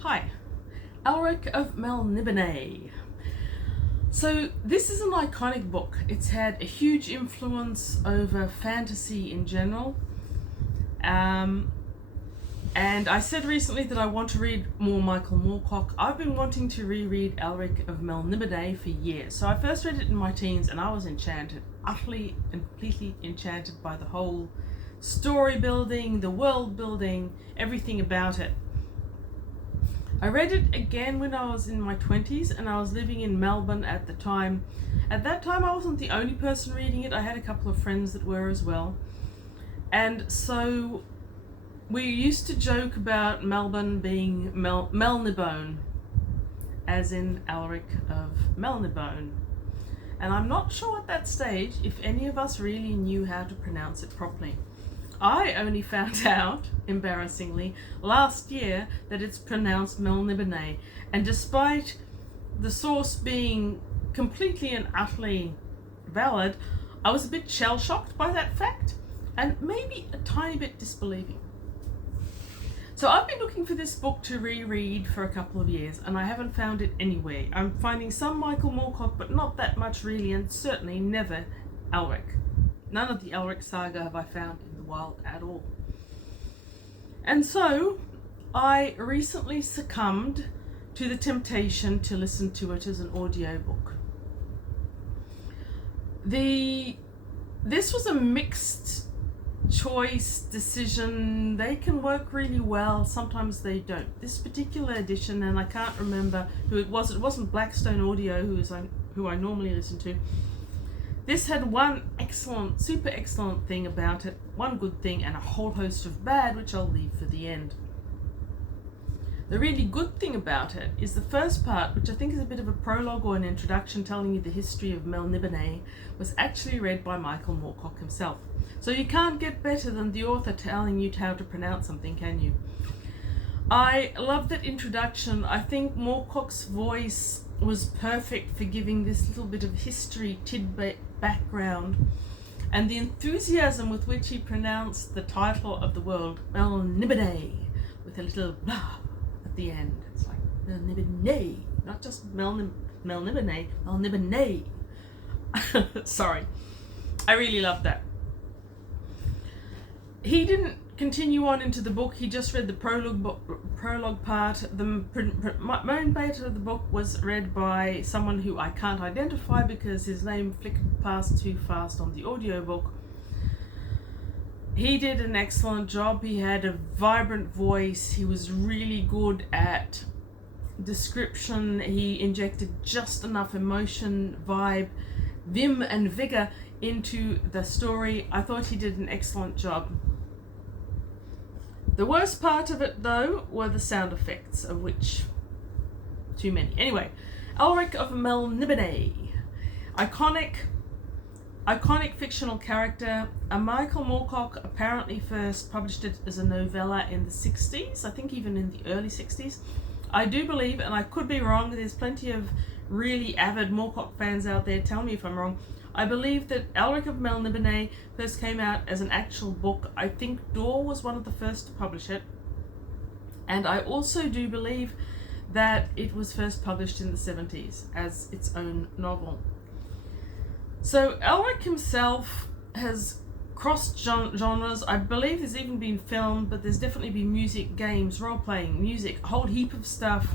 Hi, Elrik of Melnibone. So this is an iconic book. It's had a huge influence over fantasy in general. And I said recently that I want to read more Michael Moorcock. I've been wanting to reread Elrik of Melnibone for years. So I first read it in my teens and I was enchanted, utterly and completely enchanted by the whole story building, the world building, everything about it. I read it again when I was in my 20s and I was living in Melbourne at the time. At that time I wasn't the only person reading it. I had a couple of friends that were as well. And so we used to joke about Melbourne being Melnibone, as in Elrik of Melnibone. And I'm not sure at that stage if any of us really knew how to pronounce it properly. I only found out, embarrassingly, last year that it's pronounced Melnibone, and despite the source being completely and utterly valid, I was a bit shell-shocked by that fact, and maybe a tiny bit disbelieving. So I've been looking for this book to reread for a couple of years, and I haven't found it anywhere. I'm finding some Michael Moorcock, but not that much really, and certainly never Elrik. None of the Elrik saga have I found in the wild at all. And so I recently succumbed to the temptation to listen to it as an audiobook. This was a mixed choice decision. They can work really well, sometimes they don't. This particular edition, and I can't remember who it wasn't Blackstone Audio who I normally listen to. This had one excellent, super excellent thing about it, one good thing, and a whole host of bad, which I'll leave for the end. The really good thing about it is the first part, which I think is a bit of a prologue or an introduction telling you the history of Melnibone, was actually read by Michael Moorcock himself. So you can't get better than the author telling you how to pronounce something, can you? I love that introduction. I think Moorcock's voice was perfect for giving this little bit of history tidbit background, and the enthusiasm with which he pronounced the title of the world, Melnibone, with a little blah at the end. It's like Melnibone, not just Melnibone, Melnibone. Sorry, I really love that. He didn't continue on into the book. He just read the prologue part. The main part of the book was read by someone who I can't identify because his name flicked past too fast on the audiobook. He did an excellent job. He had a vibrant voice. He was really good at description. He injected just enough emotion, vibe, vim and vigor into the story. I thought he did an excellent job. The worst part of it, though, were the sound effects, of which too many. Anyway, Elrik of Melnibone, iconic fictional character. Michael Moorcock apparently first published it as a novella in the 60s, I think even in the early 60s. I do believe, and I could be wrong, there's plenty of really avid Moorcock fans out there, tell me if I'm wrong. I believe that Elrik of Melnibone first came out as an actual book. I think Door was one of the first to publish it. And I also do believe that it was first published in the 70s as its own novel. So Elrik himself has crossed genres. I believe there's even been film, but there's definitely been music, games, role-playing, music, a whole heap of stuff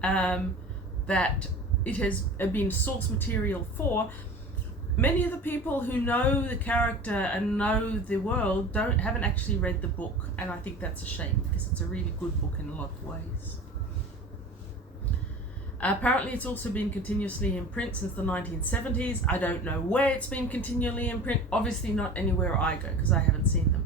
that it has been source material for. Many of the people who know the character and know the world haven't actually read the book, and I think that's a shame because it's a really good book in a lot of ways. Apparently it's also been continuously in print since the 1970s. I don't know where it's been continually in print, obviously not anywhere I go because I haven't seen them.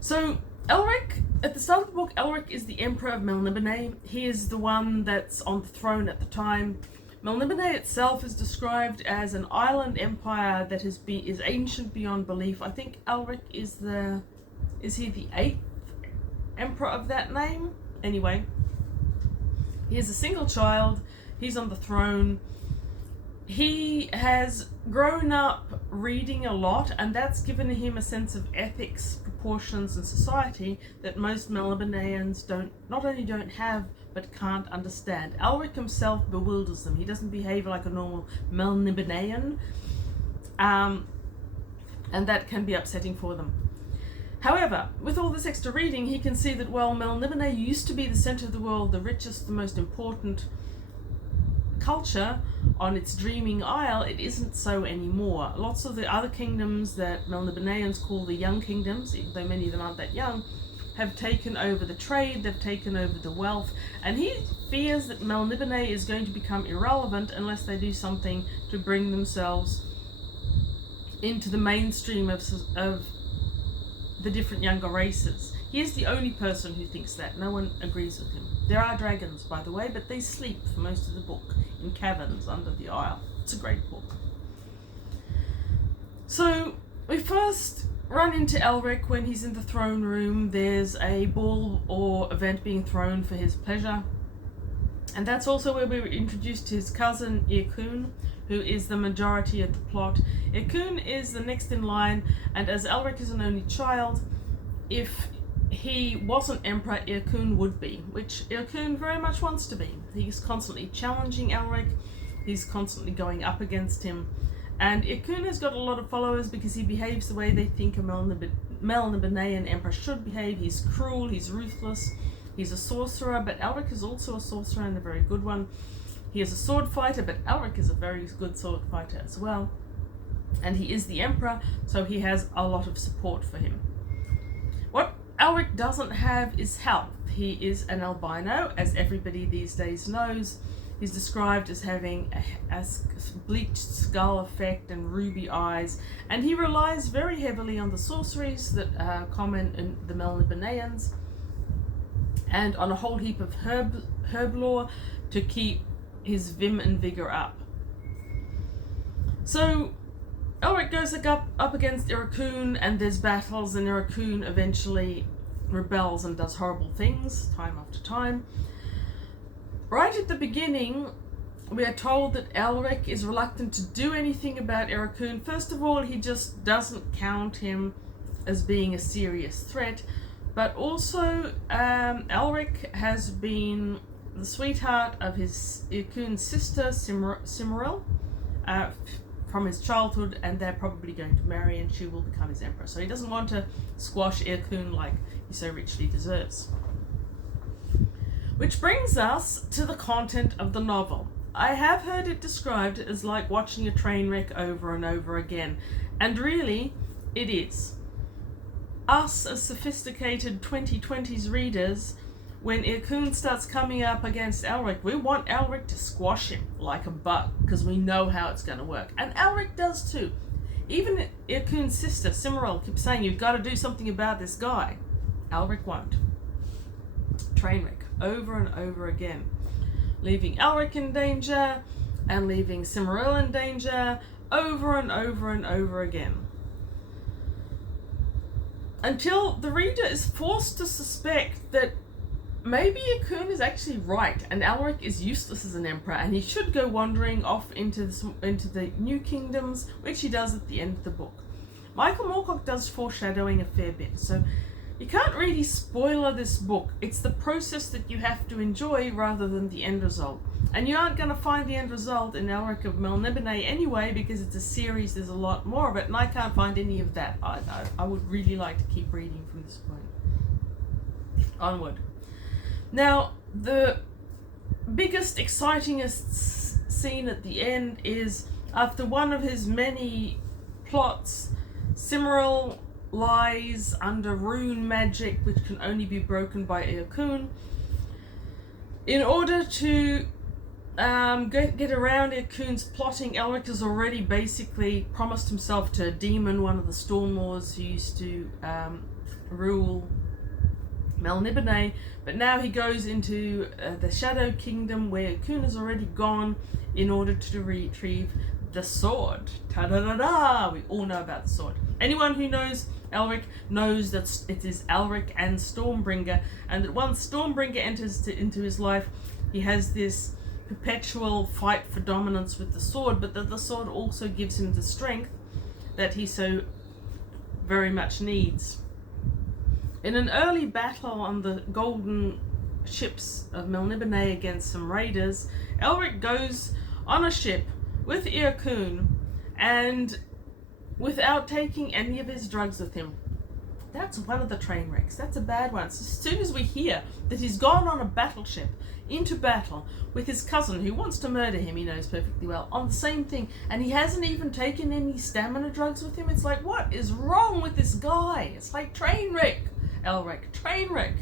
So Elrik, at the start of the book, Elrik is the Emperor of Melnibone. He is the one that's on the throne at the time. Melnibone itself is described as an island empire that is ancient beyond belief. I think Elrik is he the 8th emperor of that name? Anyway, he is a single child. He's on the throne. he has grown up reading a lot, and that's given him a sense of ethics, proportions, and society that most Melniboneans not only don't have, but can't understand. Elrik himself bewilders them. He doesn't behave like a normal Melnibonean, and that can be upsetting for them. However, with all this extra reading, he can see that, well, Melnibone used to be the center of the world, the richest, the most important culture on its dreaming isle. It isn't so anymore. Lots of the other kingdoms that Melniboneans call the young kingdoms, even though many of them aren't that young, have taken over the trade, they've taken over the wealth, and he fears that Melnibone is going to become irrelevant unless they do something to bring themselves into the mainstream of the different younger races. He is the only person who thinks that. No one agrees with him. There are dragons, by the way, but they sleep for most of the book in caverns under the isle. It's a great book. So we first run into Elrik when he's in the throne room. There's a ball or event being thrown for his pleasure. And that's also where we were introduced to his cousin, Irkun, who is the majority of the plot. Irkun is the next in line, and as Elrik is an only child, if he wasn't emperor, Irkun would be, which Irkun very much wants to be. He's constantly challenging Elrik, he's constantly going up against him, and Irkun has got a lot of followers because he behaves the way they think a Melnibonean emperor should behave. He's cruel, he's ruthless, he's a sorcerer, but Elrik is also a sorcerer and a very good one. He is a sword fighter, but Elrik is a very good sword fighter as well. And he is the emperor, so he has a lot of support for him. What Elrik doesn't have is health. He is an albino, as everybody these days knows. He's described as having a bleached skull effect and ruby eyes, and he relies very heavily on the sorceries that are common in the Melniboneans, and on a whole heap of herb lore to keep his vim and vigor up. So Elrik goes up against Irkun, and there's battles, and Irkun eventually rebels and does horrible things time after time. Right at the beginning, we are told that Elrik is reluctant to do anything about Irkun. First of all, he just doesn't count him as being a serious threat, but also Elrik has been the sweetheart of his Irkun's sister, Simril, from his childhood, and they're probably going to marry, and she will become his emperor. So he doesn't want to squash Irkun like he so richly deserves. Which brings us to the content of the novel. I have heard it described as like watching a train wreck over and over again, and really, it is. Us as sophisticated 2020s readers, when Irkun starts coming up against Elrik, we want Elrik to squash him like a bug, because we know how it's going to work. And Elrik does too. Even Irkun's sister, Simril, keeps saying, you've got to do something about this guy. Elrik won't. Train wreck, over and over again. Leaving Elrik in danger, and leaving Simril in danger, over and over and over again. Until the reader is forced to suspect that maybe Irkun is actually right, and Elrik is useless as an emperor, and he should go wandering off into the new kingdoms, which he does at the end of the book. Michael Moorcock does foreshadowing a fair bit, so you can't really spoiler this book. It's the process that you have to enjoy rather than the end result. And you aren't going to find the end result in Elrik of Melnibone anyway, because it's a series, there's a lot more of it, and I can't find any of that. I would really like to keep reading from this point. Onward. Now, the biggest, excitingest scene at the end is after one of his many plots, Simril lies under rune magic, which can only be broken by Irkun. In order to get around Irkun's plotting, Elrik has already basically promised himself to a demon, one of the Storm Lords who used to rule Melnibone, but now he goes into the Shadow Kingdom where Irkun has already gone in order to retrieve the sword. Ta-da-da-da! We all know about the sword. Anyone who knows Elrik knows that it is Elrik and Stormbringer, and that once Stormbringer enters into his life, he has this perpetual fight for dominance with the sword, but that the sword also gives him the strength that he so very much needs. In an early battle on the golden ships of Melnibone against some raiders, Elrik goes on a ship with Iarkun and without taking any of his drugs with him. That's one of the train wrecks. That's a bad one. So as soon as we hear that he's gone on a battleship into battle with his cousin who wants to murder him, he knows perfectly well, on the same thing, and he hasn't even taken any stamina drugs with him, it's like, what is wrong with this guy? It's like train wreck, Elrik, train wreck.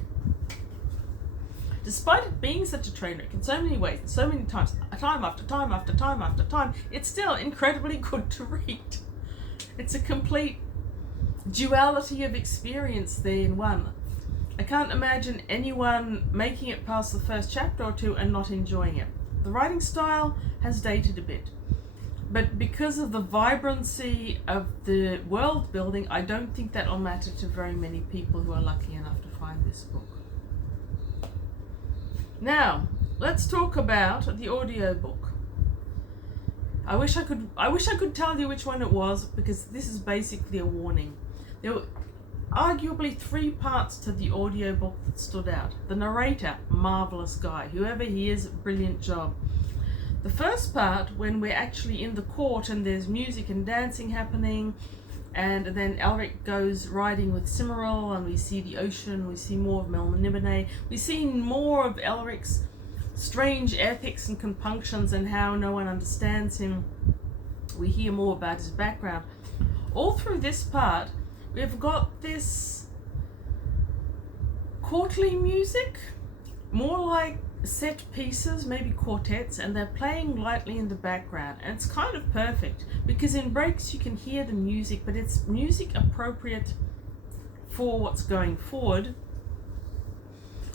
Despite it being such a train wreck in so many ways, so many times, time after time after time after time, it's still incredibly good to read. It's a complete duality of experience there in one. I can't imagine anyone making it past the first chapter or two and not enjoying it. The writing style has dated a bit, but because of the vibrancy of the world building, I don't think that will matter to very many people who are lucky enough to find this book. Now, let's talk about the audiobook. I wish I could tell you which one it was, because this is basically a warning. There were arguably 3 parts to the audiobook that stood out. The narrator, marvelous guy. Whoever he is, brilliant job. The first part, when we're actually in the court and there's music and dancing happening, and then Elrik goes riding with Cimmeril, and we see the ocean, we see more of Melnibone, we see more of Elric's strange ethics and compunctions and how no one understands him. We hear more about his background. All through this part, we've got this courtly music, more like set pieces, maybe quartets, and they're playing lightly in the background, and it's kind of perfect because in breaks you can hear the music, but it's music appropriate for what's going forward.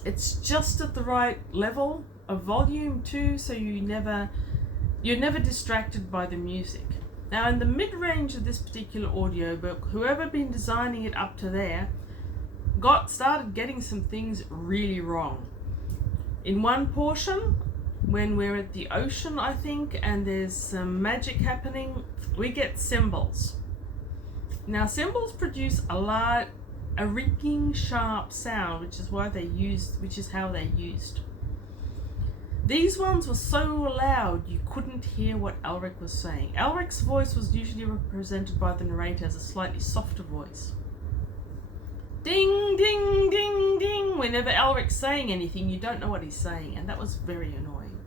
It's just at the right level of volume too, so you're never distracted by the music. Now, in the mid-range of this particular audiobook, whoever been designing it up to there started getting some things really wrong. In one portion, when we're at the ocean, I think, and there's some magic happening, we get cymbals. Now, cymbals produce a ringing, sharp sound, which is how they're used. These ones were so loud you couldn't hear what Elrik was saying. Elric's voice was usually represented by the narrator as a slightly softer voice. Ding, ding, ding, ding. Whenever Elric's saying anything, you don't know what he's saying, and that was very annoying.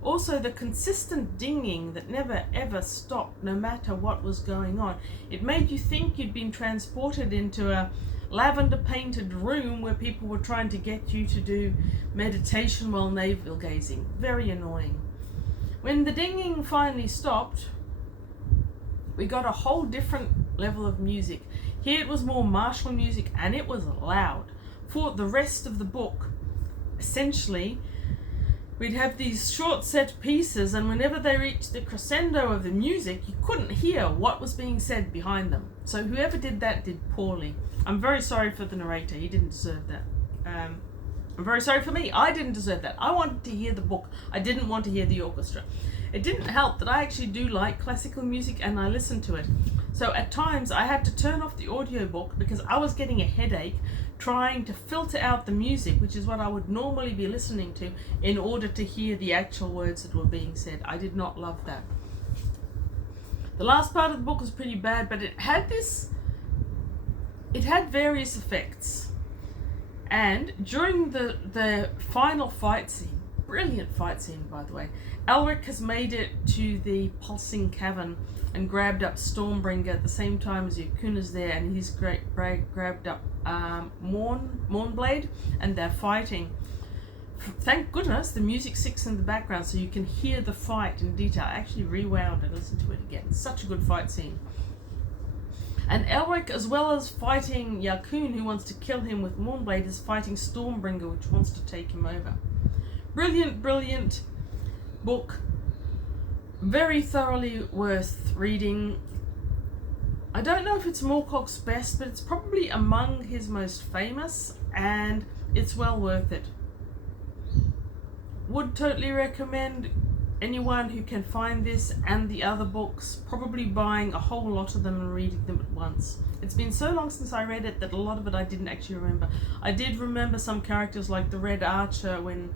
Also, the consistent dinging that never ever stopped, no matter what was going on. It made you think you'd been transported into a lavender-painted room where people were trying to get you to do meditation while navel gazing. Very annoying. When the dinging finally stopped, we got a whole different level of music. Here it was more martial music, and it was loud. For the rest of the book, essentially, we'd have these short set pieces, and whenever they reached the crescendo of the music, you couldn't hear what was being said behind them. So whoever did that did poorly. I'm very sorry for the narrator. He didn't deserve that. I'm very sorry for me. I didn't deserve that. I wanted to hear the book. I didn't want to hear the orchestra. It didn't help that I actually do like classical music and I listen to it. So at times I had to turn off the audiobook because I was getting a headache trying to filter out the music, which is what I would normally be listening to, in order to hear the actual words that were being said. I did not love that. The last part of the book was pretty bad, but it had various effects. And during the final fight scene, brilliant fight scene by the way, Elrik has made it to the pulsing cavern and grabbed up Stormbringer at the same time as Iarkun is there, and he's grabbed up Mournblade, and they're fighting. Thank goodness the music sits in the background so you can hear the fight in detail. I actually rewound and listened to it again. It's such a good fight scene. And Elrik, as well as fighting Iarkun, who wants to kill him with Mournblade, is fighting Stormbringer, which wants to take him over. Brilliant, brilliant book. Very thoroughly worth reading. I don't know if it's Moorcock's best, but it's probably among his most famous, and it's well worth it. Would totally recommend anyone who can find this and the other books probably buying a whole lot of them and reading them at once. It's been so long since I read it that a lot of it I didn't actually remember. I did remember some characters like the Red Archer when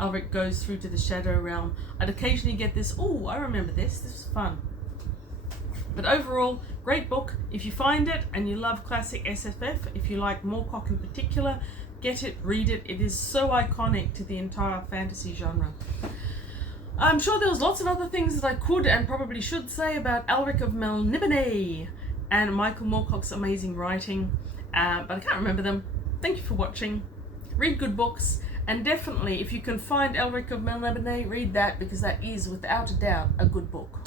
Elrik goes through to the Shadow Realm. I'd occasionally get this, oh, I remember this was fun. But overall, great book. If you find it and you love classic SFF, if you like Moorcock in particular, get it, read it. It is so iconic to the entire fantasy genre. I'm sure there was lots of other things that I could and probably should say about Elrik of Melnibone and Michael Moorcock's amazing writing, but I can't remember them. Thank you for watching. Read good books, and definitely if you can find Elrik of Melnibone, read that, because that is without a doubt a good book.